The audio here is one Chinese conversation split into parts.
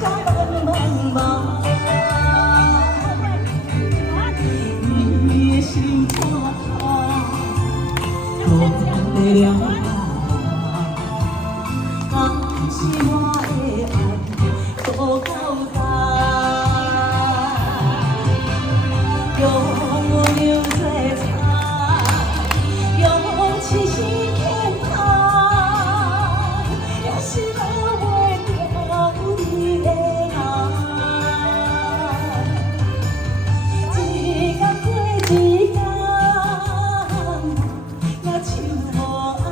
甲茫茫茫，你的心肝痛得了我，敢是我的爱不够重，用流做茶，用痴心牵挂，也是留袂掉你的爱。一天过一天，也像无爱。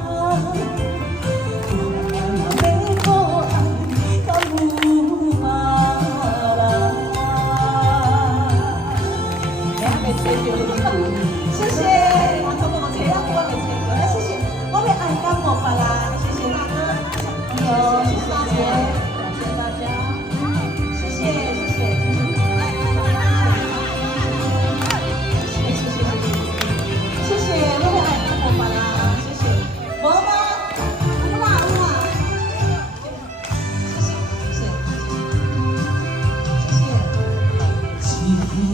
我若要无爱，敢有嘛人？谢谢，我头发切了，我没切过，那谢谢，我要爱感冒别人，谢谢大哥，谢谢大姐，感谢大家，谢谢谢谢，谢谢，我要爱感冒别人，谢谢，无吗？有啦有啦，谢谢谢谢谢谢，情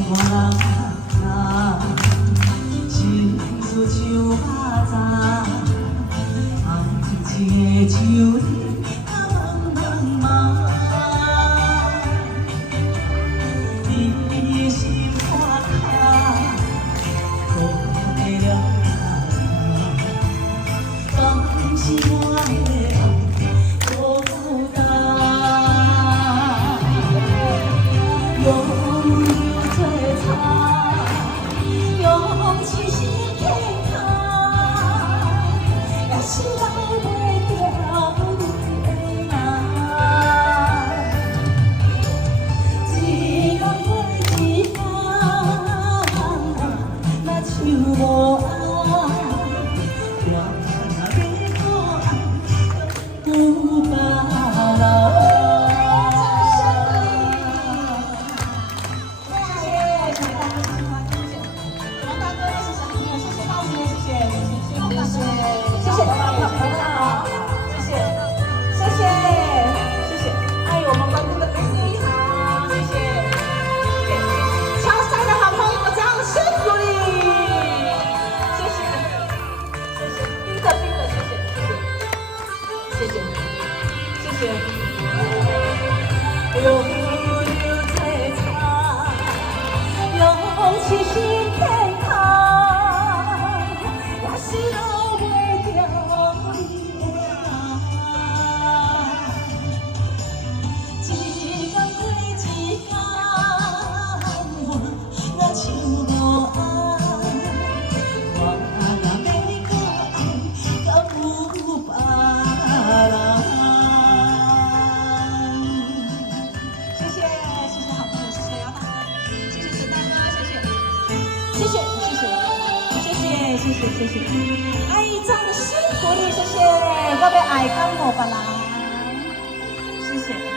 我人。心事像肉粽，爱一个秋天啊茫茫茫，你的心肝痛得了我，敢是我的爱不够重，用流做茶。用痴心牵挂，也是留袂掉你的爱。一天过一天，若像无爱，我若要无爱，有别人。用流做茶，用痴心牵挂，也是留袂掉你的爱。一天过一天，我若像无爱，我若要爱，敢有别人？谢谢，爱掌声鼓励，谢谢，我要爱感冒别人，谢谢。